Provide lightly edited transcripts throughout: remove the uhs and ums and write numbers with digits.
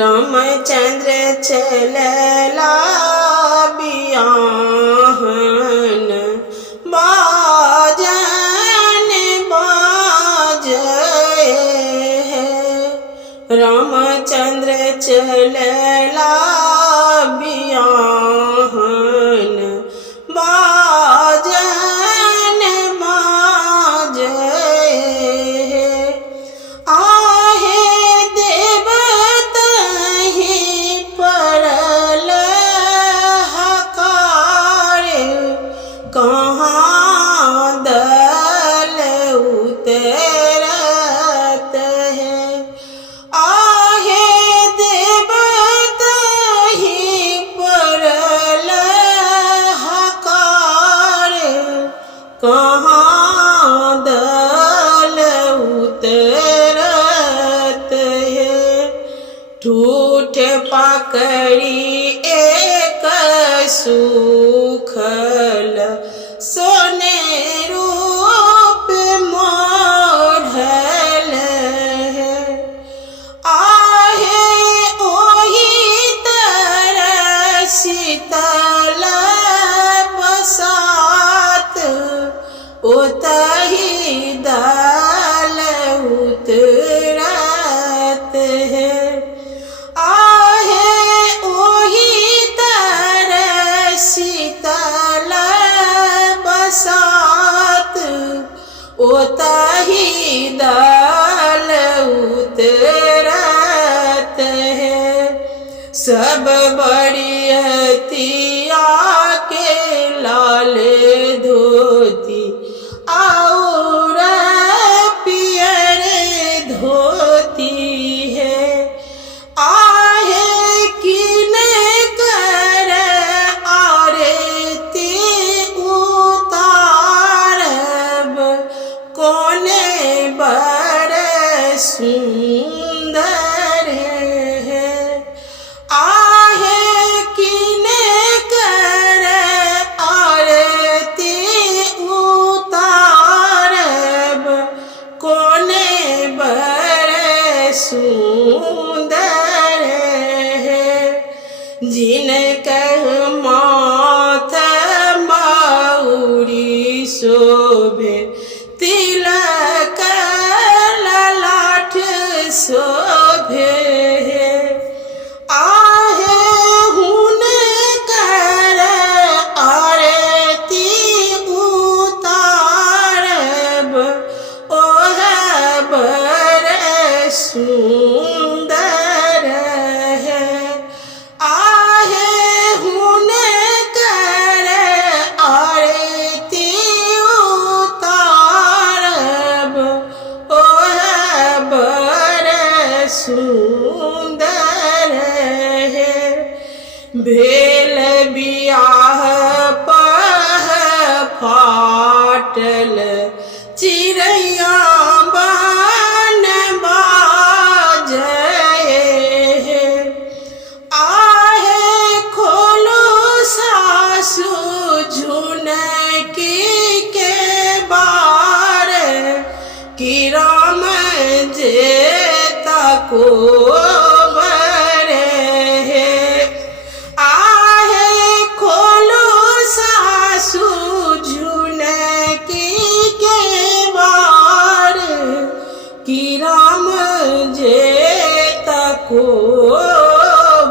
रामचंद्र चलला बियाहन बाजन बाजे रामचंद्र चलला बियाहन बाजन बाजे आहे देवतहि परल हकार कहाँ दल उतरत है आहे देवतहि परल हकार कहाँ दल उतरत है ठूठ पकड़ी एक सूखल सोने रूप मोढ़ल है आहे ओही तरह शीतल बसात ओतही दल उतरत है आहे ओही तरह शीतल बसात ओतही दल उतरत है सब बरियतिया के लाल धोती और पियर धोती है आहे किने कर आरती उतारब कोने बर सुंदर है आहे किने कर आरती उतारब कोने बर सुंदर है जिनकर माथ मौरी शोभे तिलक ललाट शोभे आहे हुनकर आरती उतारब ओह बर सुंदर है आहे हुनकर आरती उतारब ओह बर सुंदर है भेल बियाह पह फाटल चिड़ैया बन बाजे आहे खोलो सासु झुनकी के बार कि राम जेता को आहे खोलो सासु झुनकी के बार कि राम जेता को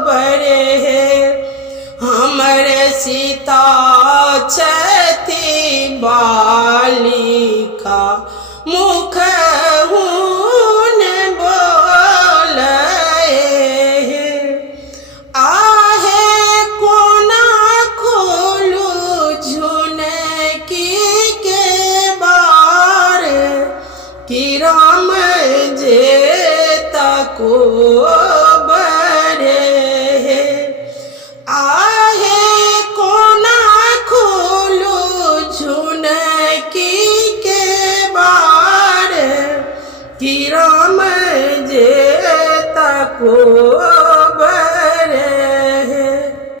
बरे हमर सीता छति बालिका